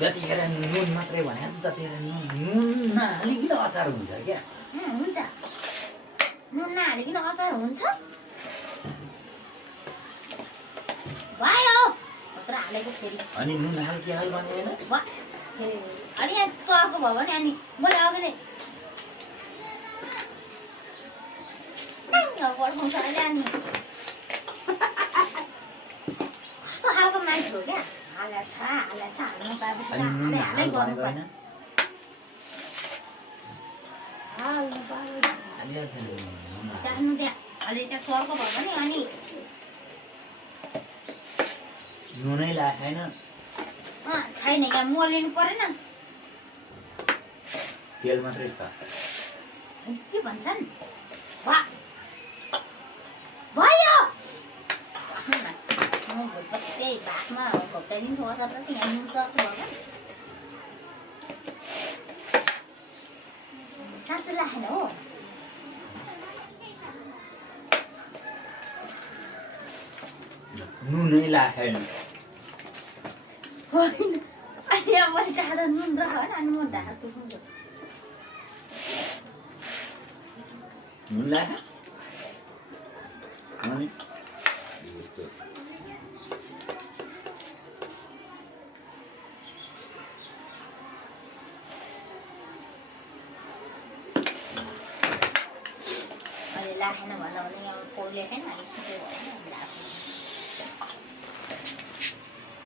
जतिखेर नुन मात्रै भने जतिखेर नुन नहालिकन अचार हुन्छ क्या हुन्छ नुन नहालिकन अचार हुन्छ भयो मात्र हालेको फेरि अनि नुन हाल भन्ने होइन अनि यहाँ चर्को भयो भने अनि मैले अघि नै पड्काउँछ अहिले अनि कस्तो खालको मान्छे हो क्या हालेछ हाल्नु पाएपछि हालै गर्नु पर्ने जानु त्यहाँ अहिले त्यहाँ चर्को भयो भने अनि नुनै लाग्दैन छैन यहाँ मोलिनु परेन तेल मात्रै छ के भन्छन् भयो त्यही भातमा घोप्टाइदिन्छु अचार त यहाँ नुन चर्को भयो साँच्चै राखेन हो नुनै लाग्दैन होइन यहाँ मैले ज्यादा नुन राखेँ अनि म ढाड दुख्छु नुन लाग्यो अनि अहिले राखेन भन्दा भने यहाँ पौले खाएन अनि